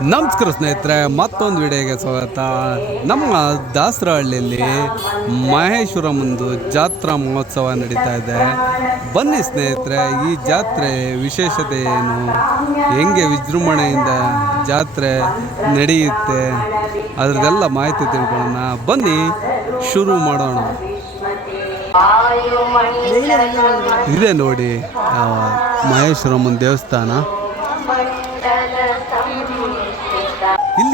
ನಮಸ್ಕಾರ ಸ್ನೇಹಿತರೆ ಮತ್ತೊಂದು ವಿಡಿಯೋಗೆ ಸ್ವಾಗತ. ನಮ್ಮ ದಾಸರಹಳ್ಳಿಯಲ್ಲಿ ಮಹೇಶ್ವರ ಮುಂದು ಜಾತ್ರಾ ಮಹೋತ್ಸವ ನಡೀತಾ ಇದೆ. ಬನ್ನಿ ಸ್ನೇಹಿತರೆ ಈ ಜಾತ್ರೆ ವಿಶೇಷತೆ ಏನು? ಹೆಂಗೆ ವಿಜೃಂಭಣೆಯಿಂದ ಜಾತ್ರೆ ನಡೆಯುತ್ತೆ? ಅದರದ್ದೆಲ್ಲ ಮಾಹಿತಿ ತಿಳ್ಕೊಳ್ಳೋಣ. ಬನ್ನಿ ಶುರು ಮಾಡೋಣ. ಇದೆ ನೋಡಿ ಮಹೇಶ್ವರಮ್ಮನ ದೇವಸ್ಥಾನ.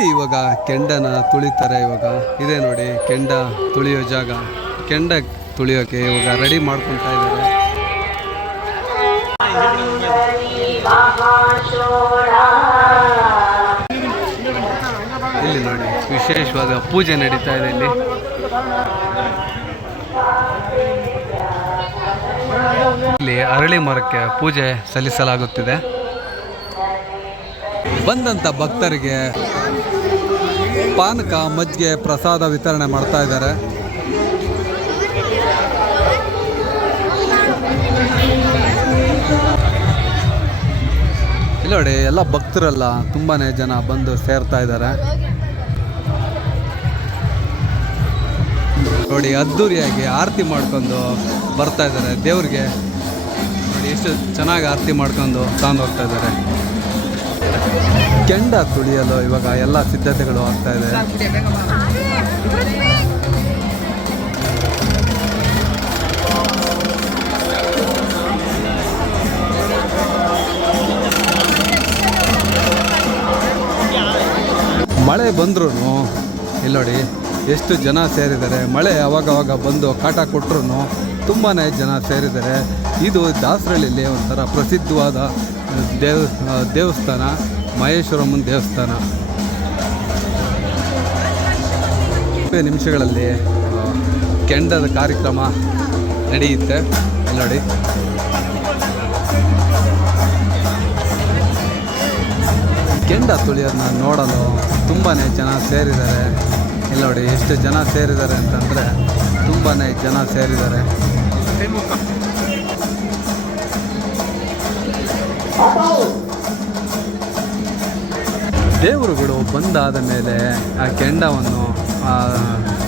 ಇಲ್ಲಿ ಇವಾಗ ಕೆಂಡನ ತುಳಿತಾರೆ ಇವಾಗ. ಇದೆ ನೋಡಿ, ಕೆಂಡ ತುಳಿಯೋ ಜಾಗ. ಕೆಂಡ ತುಳಿಯೋಕೆ ಇವಾಗ ರೆಡಿ ಮಾಡ್ಕೊತಾ ಇದ್ದಾರೆ. ಇಲ್ಲಿ ನೋಡಿ, ವಿಶೇಷವಾದ ಪೂಜೆ ನಡೀತಾ ಇದೆ ಇಲ್ಲಿ. ಇಲ್ಲಿ ಅರಳಿ ಮರಕ್ಕೆ ಪೂಜೆ ಸಲ್ಲಿಸಲಾಗುತ್ತಿದೆ. ಬಂದಂಥ ಭಕ್ತರಿಗೆ ಪಾನಕ ಮಜ್ಜಿಗೆ ಪ್ರಸಾದ ವಿತರಣೆ ಮಾಡ್ತಾ ಇದ್ದಾರೆ. ಇಲ್ಲ ನೋಡಿ, ಎಲ್ಲ ಭಕ್ತರೆಲ್ಲ ತುಂಬಾನೇ ಜನ ಬಂದು ಸೇರ್ತಾ ಇದ್ದಾರೆ. ನೋಡಿ, ಅದ್ದೂರಿಯಾಗಿ ಆರತಿ ಮಾಡ್ಕೊಂಡು ಬರ್ತಾ ಇದ್ದಾರೆ. ದೇವ್ರಿಗೆ ನೋಡಿ, ಎಷ್ಟು ಚೆನ್ನಾಗಿ ಆರತಿ ಮಾಡ್ಕೊಂಡು ತಗೊಂಡು ಹೋಗ್ತಾ ಇದ್ದಾರೆ. ಕೆಂಡ ತುಳಿಯಲು ಇವಾಗ ಎಲ್ಲ ಸಿದ್ಧತೆಗಳು ಆಗ್ತಾ ಇದೆ. ಮಳೆ ಬಂದ್ರೂ ಇಲ್ಲಿ ನೋಡಿ, ಎಷ್ಟು ಜನ ಸೇರಿದ್ದಾರೆ. ಮಳೆ ಅವಾಗವಾಗ ಬಂದು ಕಾಟ ಕೊಟ್ಟರು ತುಂಬಾ ಜನ ಸೇರಿದ್ದಾರೆ. ಇದು ದಾಸರಳ್ಳಿಯಲ್ಲಿ ಒಂಥರ ಪ್ರಸಿದ್ಧವಾದ ದೇವ, ದೇವಸ್ಥಾನ. ಮಹೇಶ್ವರಮ್ಮನ ದೇವಸ್ಥಾನ. ನಿಮಿಷಗಳಲ್ಲಿ ಕೆಂಡದ ಕಾರ್ಯಕ್ರಮ ನಡೆಯುತ್ತೆ. ನೋಡಿ. ಕೆಂಡ ತುಳಿಯೋದನ್ನ ನೋಡಲು ತುಂಬಾ ಜನ ಸೇರಿದ್ದಾರೆ. ಇಲ್ಲಿ ನೋಡಿ ಎಷ್ಟು ಜನ ಸೇರಿದ್ದಾರೆ ಅಂತಂದರೆ ತುಂಬಾ ಜನ ಸೇರಿದ್ದಾರೆ. ದೇವರುಗಳು ಬಂದಾದ ಮೇಲೆ ಆ ಕೆಂಡವನ್ನು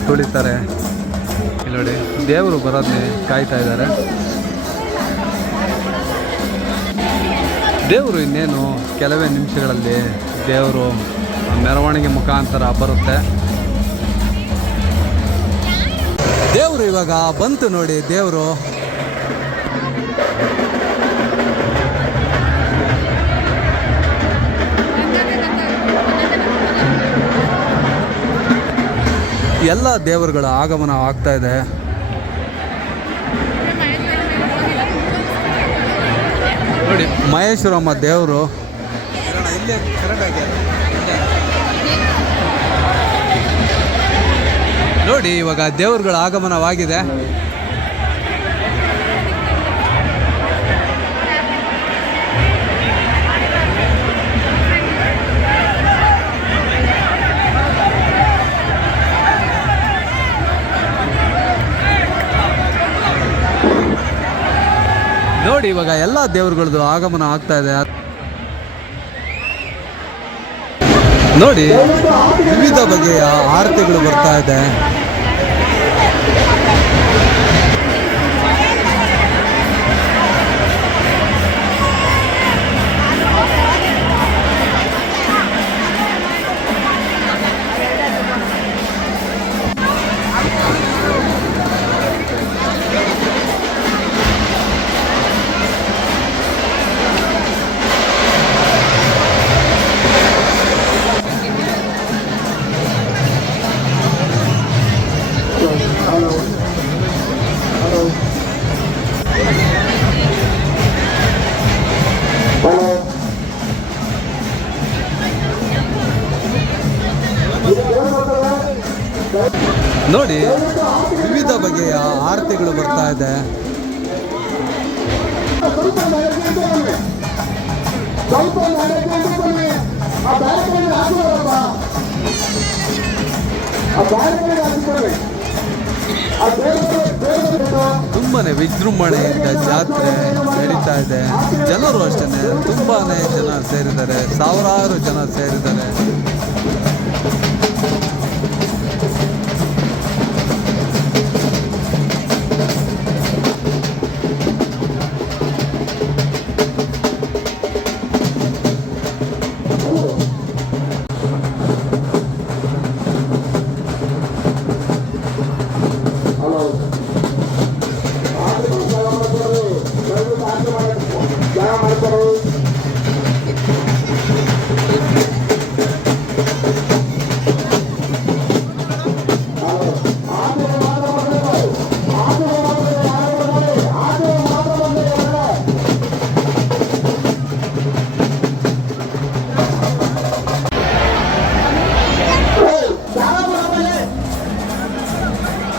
ತುಳಿತಾರೆ. ನೋಡಿ, ದೇವರು ಬರೋದನ್ನೇ ಕಾಯ್ತಾ ಇದ್ದಾರೆ. ದೇವರು ಇನ್ನೇನು ಕೆಲವೇ ನಿಮಿಷಗಳಲ್ಲಿ ದೇವರು ಮೆರವಣಿಗೆ ಮುಖಾಂತರ ಬರುತ್ತೆ. ದೇವರು ಇವಾಗ ಬಂತು ನೋಡಿ, ದೇವರು. ಎಲ್ಲ ದೇವರುಗಳ ಆಗಮನ ಆಗ್ತಾ ಇದೆ. ನೋಡಿ ಮಹೇಶ್ವರಮ್ಮ ದೇವರು. ನೋಡಿ ಇವಾಗ ದೇವರುಗಳ ಆಗಮನವಾಗಿದೆ. ನೋಡಿ ಇವಾಗ ಎಲ್ಲ ದೇವರುಗಳದ್ದು ಆಗಮನ ಆಗ್ತಾ ಇದೆ. ನೋಡಿ ವಿವಿಧ ಬಗೆಯ ಆರತಿಗಳು ಬರ್ತಾ ಇದೆ. ನೋಡಿ, ವಿವಿಧ ಬಗೆಯ ಆರತಿಗಳು ಬರ್ತಾ ಇದೆ. ತುಂಬಾ ತುಂಬಾನೇ ವಿಜೃಂಭಣೆಯಿಂದ ಜಾತ್ರೆ ನಡೀತಾ ಇದೆ. ಜನರು ಅಷ್ಟೇ ತುಂಬಾನೇ ಜನ ಸೇರಿದ್ದಾರೆ, ಸಾವಿರಾರು ಜನ ಸೇರಿದ್ದಾರೆ.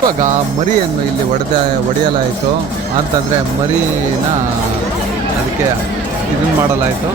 ಇವಾಗ ಮರಿಯನ್ನು ಇಲ್ಲಿ ಒಡೆದ ಒಡೆಯಲಾಯಿತು. ಅಂತಂದರೆ ಮರಿನ ಅದಕ್ಕೆ ಇದನ್ನು ಮಾಡಲಾಯಿತು.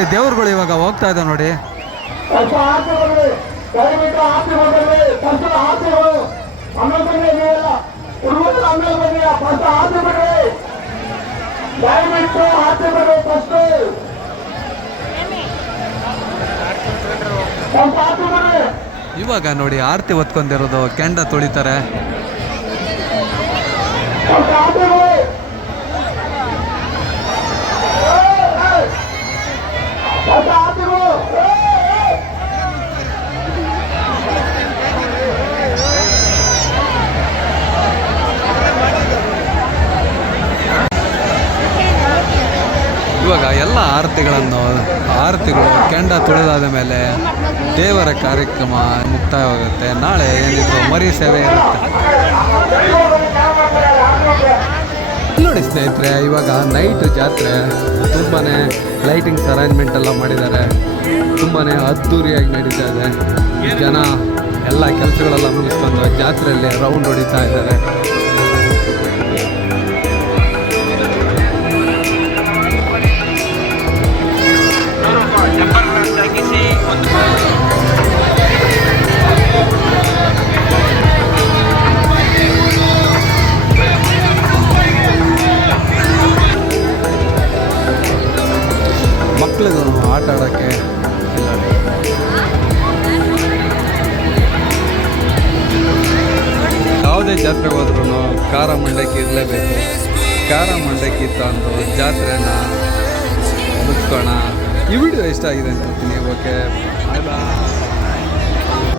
ಆಸೆ ದೇವ್ರುಗಳು ಇವಾಗ ಹೋಗ್ತಾ ಆಸೆ ನೋಡಿ. ಇವಾಗ ನೋಡಿ ಆರತಿ ಹೊತ್ಕೊಂಡಿರೋದು ಕೆಂಡ ತುಳಿತಾರೆ. ಇವಾಗ ಎಲ್ಲ ಆರತಿಗಳನ್ನು, ಆರತಿಗಳು ಕೆಂಡ ತುಳಿದಾದ ಮೇಲೆ ದೇವರ ಕಾರ್ಯಕ್ರಮ ಮುಕ್ತಾಯವಾಗುತ್ತೆ. ನಾಳೆ ಏನಿದ್ರು ಮರಿ ಸೇವೆ ಇರುತ್ತೆ. ನೋಡಿ ಸ್ನೇಹಿತರೆ, ಇವಾಗ ನೈಟ್ ಜಾತ್ರೆ. ತುಂಬಾ ಲೈಟಿಂಗ್ಸ್ ಅರೇಂಜ್ಮೆಂಟ್ ಎಲ್ಲ ಮಾಡಿದ್ದಾರೆ. ತುಂಬಾ ಅದ್ಧೂರಿಯಾಗಿ ನಡೀತಾ ಇದೆ. ಜನ ಎಲ್ಲ ಕೆಲಸಗಳೆಲ್ಲ ಮುಗಿಸ್ಕೊಂಡು ಜಾತ್ರೆಯಲ್ಲಿ ರೌಂಡ್ ಹೊಡಿತಾ ಇದ್ದಾರೆ. ಯಾವುದೇ ಜಾತ್ರೆಗೆ ಹೋದ್ರೂ ಖಾರ ಮಂಡಕ್ಕಿ ಇರಲೇಬೇಕು. ಖಾರ ಮಂಡಕ್ಕಿ ತಂದು ಜಾತ್ರೆನ ಮುಗ್ಕೋಣ ಈ ವಿಡಿಯೋ ಇಷ್ಟ ಆಗಿದೆ ಅಂತ ಓಕೆ ಬಾಯ್ ಬಾಯ್